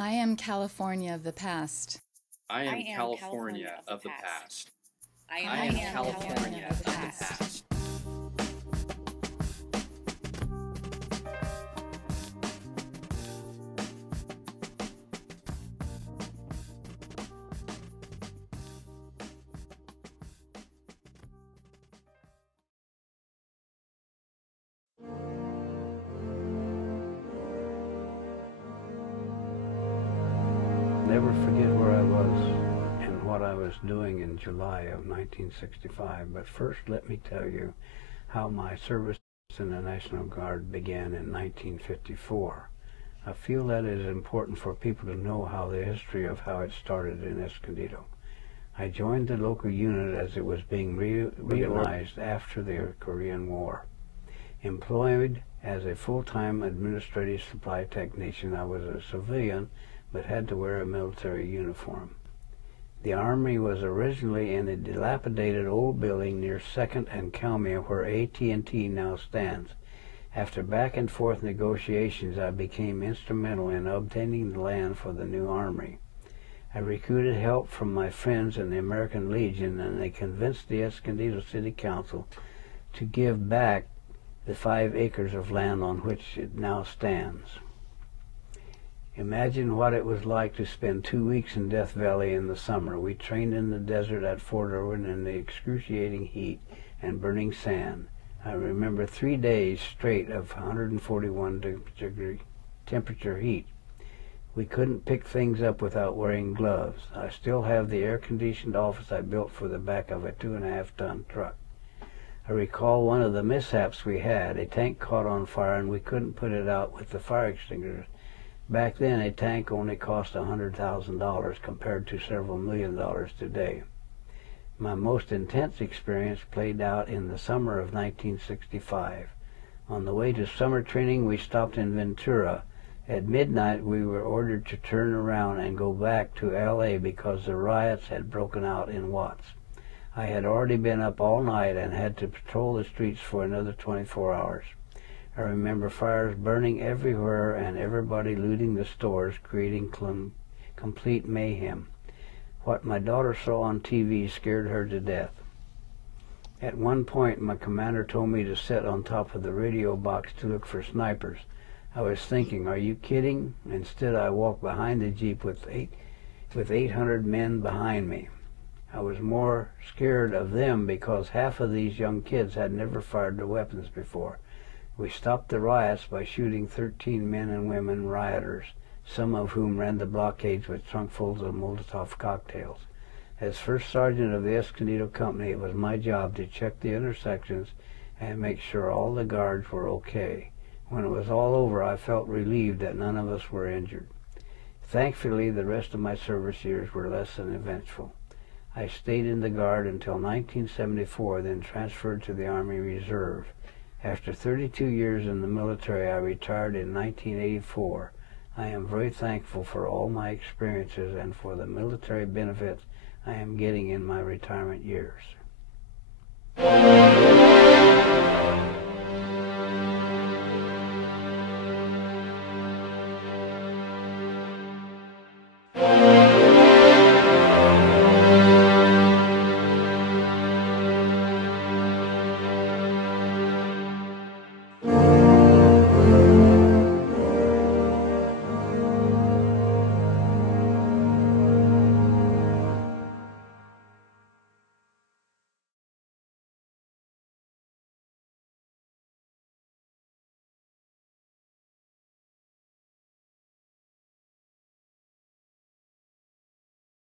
I am California of the past. I am California of the past. I am California of the past. Never forget where I was and what I was doing in July of 1965, but first let me tell you how my service in the National Guard began in 1954. I feel that it is important for people to know how the history of how it started in Escondido. I joined the local unit as it was being reorganized after the Korean War. Employed as a full-time administrative supply technician, I was a civilian but had to wear a military uniform. The Armory was originally in a dilapidated old building near 2nd and Kalmia, where AT&T now stands. After back and forth negotiations, I became instrumental in obtaining the land for the new Armory. I recruited help from my friends in the American Legion, and they convinced the Escondido City Council to give back the 5 acres of land on which it now stands. Imagine what it was like to spend 2 weeks in Death Valley in the summer. We trained in the desert at Fort Irwin in the excruciating heat and burning sand. I remember 3 days straight of 141-degree temperature heat. We couldn't pick things up without wearing gloves. I still have the air-conditioned office I built for the back of a 2.5-ton truck. I recall one of the mishaps we had. A tank caught on fire and we couldn't put it out with the fire extinguishers. Back then, a tank only cost $100,000 compared to several $1 million today. My most intense experience played out in the summer of 1965. On the way to summer training, we stopped in Ventura. At midnight, we were ordered to turn around and go back to LA because the riots had broken out in Watts. I had already been up all night and had to patrol the streets for another 24 hours. I remember fires burning everywhere and everybody looting the stores, creating complete mayhem. What my daughter saw on TV scared her to death. At one point, my commander told me to sit on top of the radio box to look for snipers. I was thinking, are you kidding? Instead, I walked behind the Jeep with 800 men behind me. I was more scared of them because half of these young kids had never fired their weapons before. We stopped the riots by shooting 13 men and women rioters, some of whom ran the blockades with trunkfuls of Molotov cocktails. As first sergeant of the Escondido Company, it was my job to check the intersections and make sure all the guards were okay. When it was all over, I felt relieved that none of us were injured. Thankfully, the rest of my service years were less than eventful. I stayed in the Guard until 1974, then transferred to the Army Reserve. After 32 years in the military, I retired in 1984. I am very thankful for all my experiences and for the military benefits I am getting in my retirement years.